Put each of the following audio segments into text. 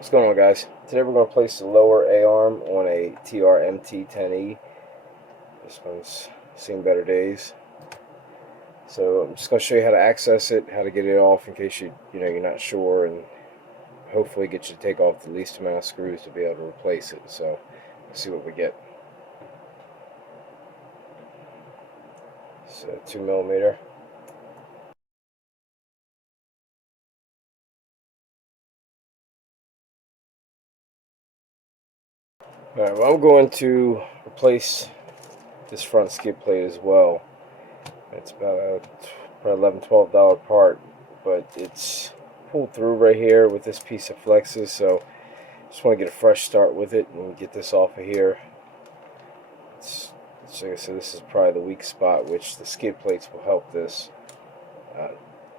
What's going on, guys? Today we're going to place the lower A-arm on a TR MT10E. This one's seen better days. So I'm just going to show you how to access it, how to get it off in case you're not sure, and hopefully get you to take off the least amount of screws to be able to replace it. So let's see what we get. It's a 2mm. Alright, well, I'm going to replace this front skid plate as well. It's about probably $11–12 part, but it's pulled through right here with this piece of flexes, so just want to get a fresh start with it and get this off of here. Like I said, this is probably the weak spot, which the skid plates will help this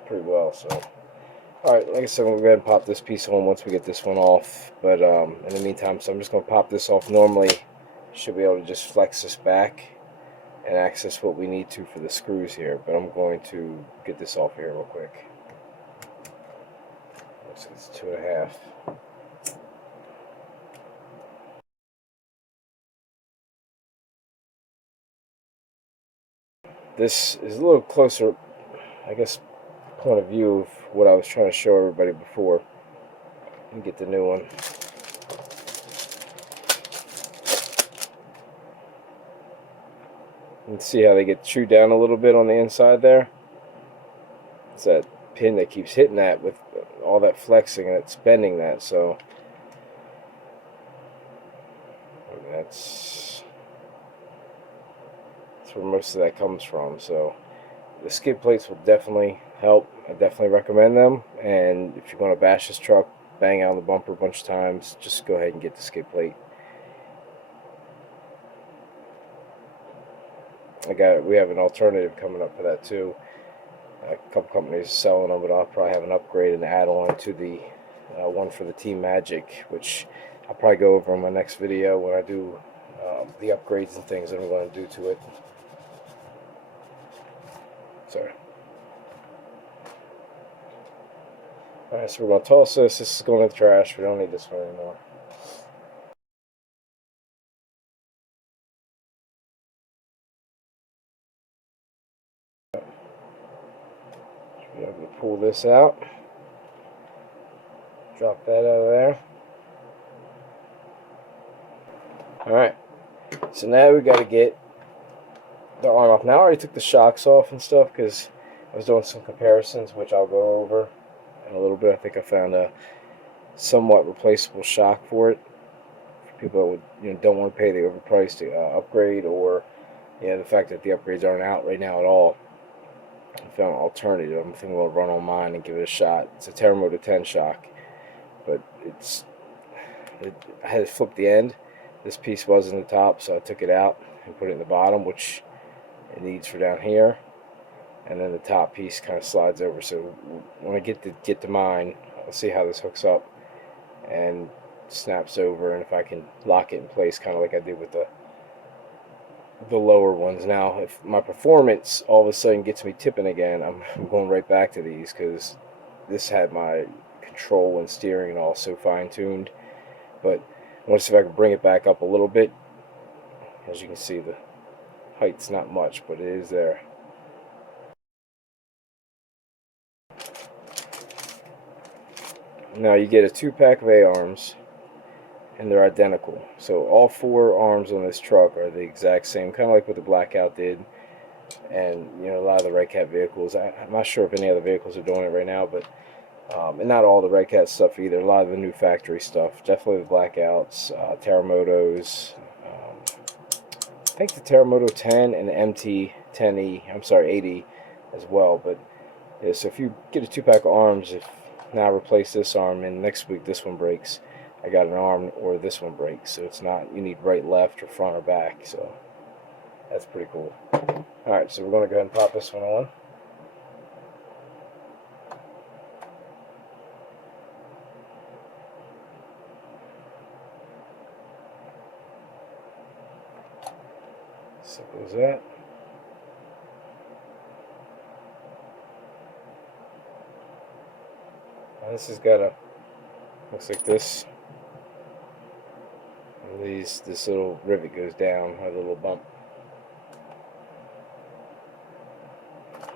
pretty well. So, alright, like I said, we'll go ahead and pop this piece on once we get this one off. But in the meantime, so I'm just going to pop this off. Normally, should be able to just flex this back and access what we need to for the screws here, but I'm going to get this off here real quick. Looks like it's 2.5. This is a little closer, I guess, point of view of what I was trying to show everybody before. Let me get the new one. You can see how they get chewed down a little bit on the inside there. It's that pin that keeps hitting that with all that flexing, and it's bending that, so that's where most of that comes from. So the skid plates will definitely help. I definitely recommend them, and if you're going to bash this truck, bang out on the bumper a bunch of times, just go ahead and get the skid plate. We have an alternative coming up for that too. A couple companies are selling them, but I'll probably have an upgrade and add on to the one for the Team Magic, which I'll probably go over in my next video when I do the upgrades and things that I'm going to do to it. Sorry. Alright, so we're going to toss this. This is going in the trash. We don't need this one anymore. Be able to pull this out. Drop that out of there. Alright, so now we got to get the arm off. Now I already took the shocks off and stuff because I was doing some comparisons, which I'll go over in a little bit. I think I found a somewhat replaceable shock for it. For people that would, don't want to pay the overpriced upgrade, or the fact that the upgrades aren't out right now at all. I found an alternative. I'm thinking I'll run on mine and give it a shot. It's a Terramoto 10 shock, but I had to flip the end. This piece was in the top, so I took it out and put it in the bottom, which it needs for down here, and then the top piece kind of slides over. So when I get to mine, I'll see how this hooks up and snaps over, and if I can lock it in place, kind of like I did with the lower ones. Now, if my performance all of a sudden gets me tipping again, I'm going right back to these, because this had my control and steering and all so fine-tuned. But I want to see if I can bring it back up a little bit. As you can see, the height's not much, but it is there. Now you get a 2-pack of A-arms, and they're identical. So all 4 arms on this truck are the exact same, kind of like what the Blackout did, and a lot of the Redcat vehicles. I'm not sure if any other vehicles are doing it right now, but and not all the Redcat stuff either. A lot of the new factory stuff, definitely the Blackouts, Terramotos. I think the Terramoto 10 and the MT10E, I'm sorry, 80 as well. But yeah, so if you get a 2-pack of arms, if now I replace this arm and next week this one breaks, I got an arm, or this one breaks. So it's not, you need right, left, or front or back. So that's pretty cool. Alright, so we're going to go ahead and pop this one on. Simple as that. Now this has got a, looks like this this little rivet goes down, or the little bump.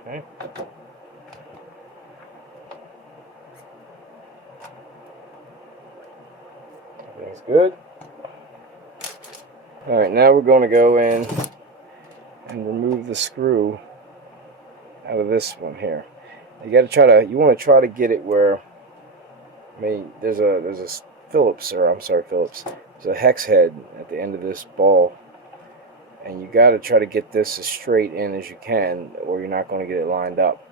Okay. Everything's good. Alright, now we're going to go in and remove the screw out of this one here. You want to try to get it where, I mean, there's a Phillips, there's a hex head at the end of this ball, and you got to try to get this as straight in as you can, or you're not going to get it lined up.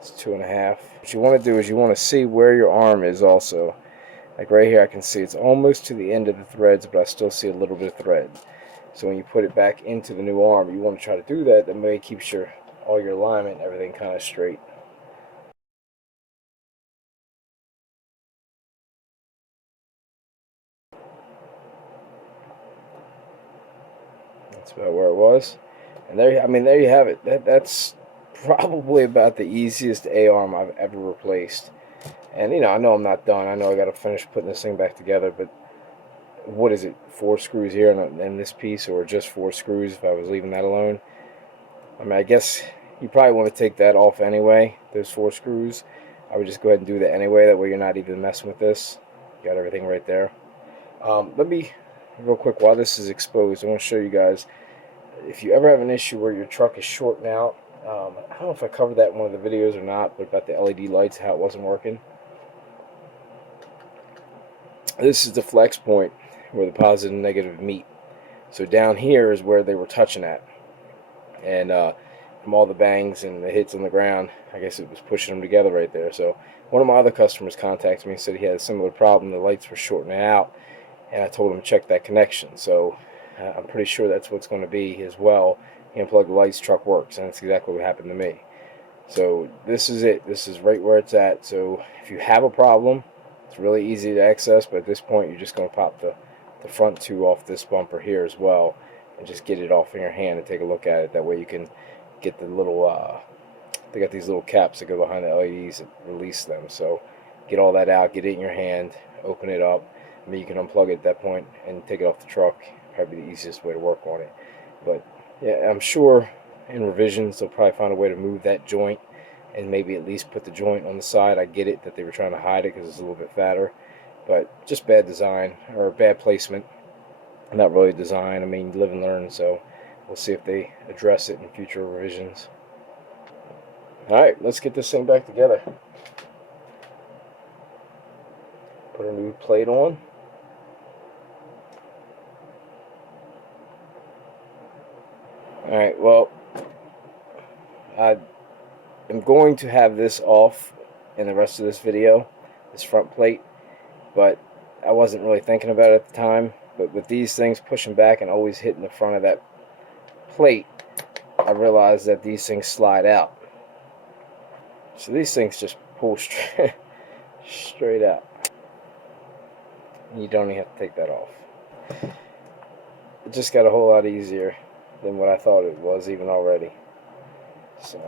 It's 2.5. What you want to do is you want to see where your arm is also. Like right here, I can see it's almost to the end of the threads, but I still see a little bit of thread. So when you put it back into the new arm, you want to try to do that. That way it keeps all your alignment and everything kind of straight. That's about where it was. And there you have it. That's probably about the easiest A-arm I've ever replaced. And I know I'm not done. I know I got to finish putting this thing back together, but what is it, 4 screws here in this piece, or just 4 screws if I was leaving that alone? I mean, I guess you probably want to take that off anyway, those 4 screws. I would just go ahead and do that anyway, that way you're not even messing with this. You got everything right there. Let me, real quick, while this is exposed, I want to show you guys, if you ever have an issue where your truck is shorting out, I don't know if I covered that in one of the videos or not, but about the LED lights, how it wasn't working. This is the flex point where the positive and negative meet. So down here is where they were touching at. And from all the bangs and the hits on the ground, I guess it was pushing them together right there. So one of my other customers contacted me and said he had a similar problem. The lights were shorting out, and I told him to check that connection. So I'm pretty sure that's what's going to be as well. You unplug the lights, truck works, and that's exactly what happened to me. So this is it. This is right where it's at. So if you have a problem, it's really easy to access, but at this point you're just going to pop the front 2 off this bumper here as well, and just get it off in your hand and take a look at it. That way you can get the little, they got these little caps that go behind the LEDs that release them. So get all that out, get it in your hand, open it up, and then you can unplug it at that point and take it off the truck. Probably the easiest way to work on it. But yeah, I'm sure in revisions they'll probably find a way to move that joint and maybe at least put the joint on the side. I get it that they were trying to hide it because it's a little bit fatter, but just bad design or bad placement. Not really design. I mean, live and learn. So we'll see if they address it in future revisions. Alright, let's get this thing back together. Put a new plate on. Alright, well, I'm going to have this off in the rest of this video, this front plate, but I wasn't really thinking about it at the time. But with these things pushing back and always hitting the front of that plate, I realized that these things slide out. So these things just pull straight out. You don't even have to take that off. It just got a whole lot easier than what I thought it was even already. So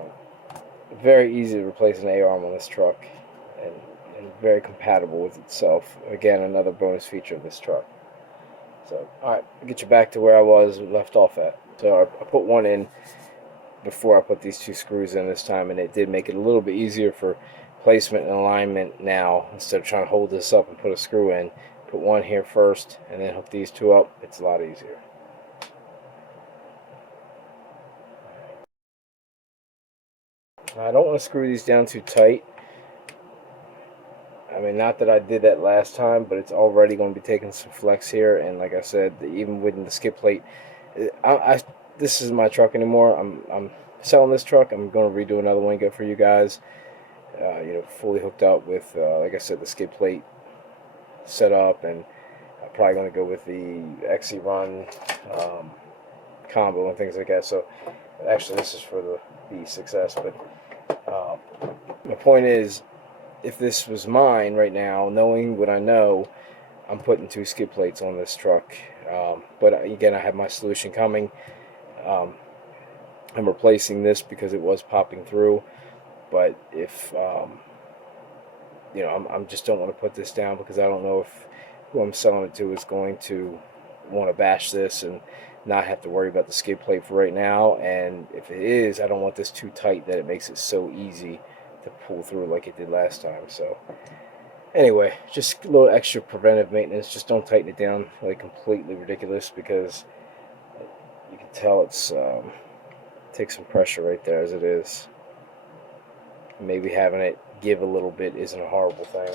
very easy to replace an A-arm on this truck, and very compatible with itself. Again, another bonus feature of this truck. So, alright, I'll get you back to where I was left off at. So I put one in before I put these 2 screws in this time, and it did make it a little bit easier for placement and alignment now. Instead of trying to hold this up and put a screw in, put one here first and then hook these 2 up. It's a lot easier. I don't want to screw these down too tight. I mean, not that I did that last time, but it's already going to be taking some flex here. And like I said, even with the skid plate, this isn't my truck anymore. I'm selling this truck. I'm going to redo another one, go for you guys. Fully hooked up with, like I said, the skid plate set up, and I'm probably going to go with the XC Run combo and things like that. So actually, this is for the Success, but my point is, if this was mine right now, knowing what I know, I'm putting 2 skid plates on this truck. But again, I have my solution coming. I'm replacing this because it was popping through. But if you know, I'm just don't want to put this down because I don't know if who I'm selling it to is going to want to bash this and not have to worry about the skid plate for right now. And if it is, I don't want this too tight that it makes it so easy to pull through like it did last time. So anyway, just a little extra preventive maintenance. Just don't tighten it down like completely ridiculous, because you can tell it's takes some pressure right there as it is. Maybe having it give a little bit isn't a horrible thing.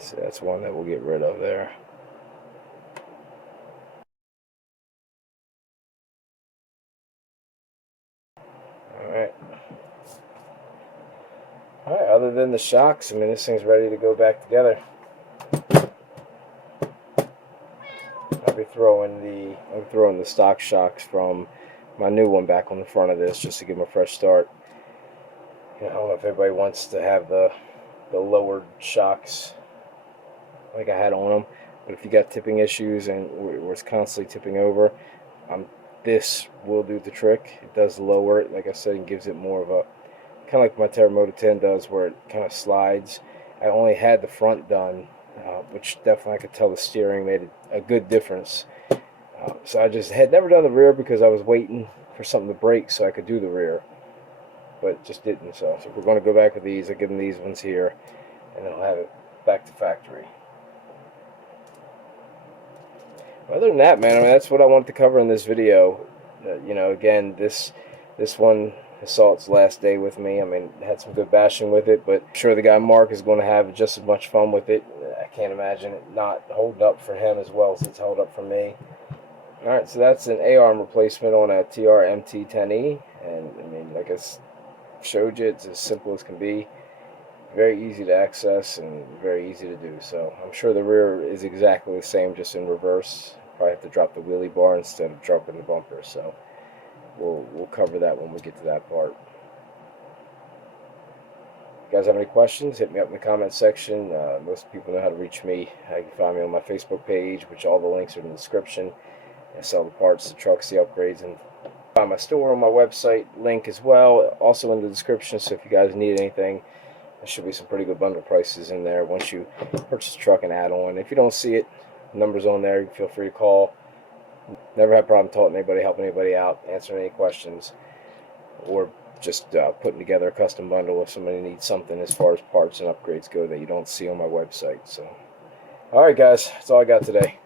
So that's one that we'll get rid of there. Alright. Alright, other than the shocks, I mean, this thing's ready to go back together. I'll be throwing the stock shocks from my new one back on the front of this just to give them a fresh start. You know, I don't know if everybody wants to have the lowered shocks like I had on them, but if you got tipping issues and where it's constantly tipping over, this will do the trick. It does lower it, like I said, and gives it more of a, kind of like my Terramoto 10 does, where it kind of slides. I only had the front done, which definitely I could tell the steering made a good difference. So I just had never done the rear because I was waiting for something to break so I could do the rear, but just didn't. So we're going to go back with these. I'll give them these ones here, and then I'll have it back to factory. Other than that, man, I mean, that's what I wanted to cover in this video. You know, again, this one saw its last day with me. I mean, had some good bashing with it, but I'm sure the guy Mark is going to have just as much fun with it. I can't imagine it not holding up for him as well as it's held up for me. Alright, so that's an A-arm replacement on a TR MT10E, and I mean, like I showed you, it's as simple as can be. Very easy to access and very easy to do. So I'm sure the rear is exactly the same, just in reverse. Probably have to drop the wheelie bar instead of dropping the bumper. So we'll cover that when we get to that part. If you guys have any questions, hit me up in the comment section. Most people know how to reach me. You can find me on my Facebook page, which all the links are in the description. I sell the parts, the trucks, the upgrades, and find my store on my website link as well, also in the description. So if you guys need anything, there should be some pretty good bundle prices in there once you purchase a truck and add on. If you don't see it, numbers on there, you feel free to call. Never had a problem talking to anybody, helping anybody out, answering any questions, or just putting together a custom bundle if somebody needs something as far as parts and upgrades go that you don't see on my website. So, alright guys, that's all I got today.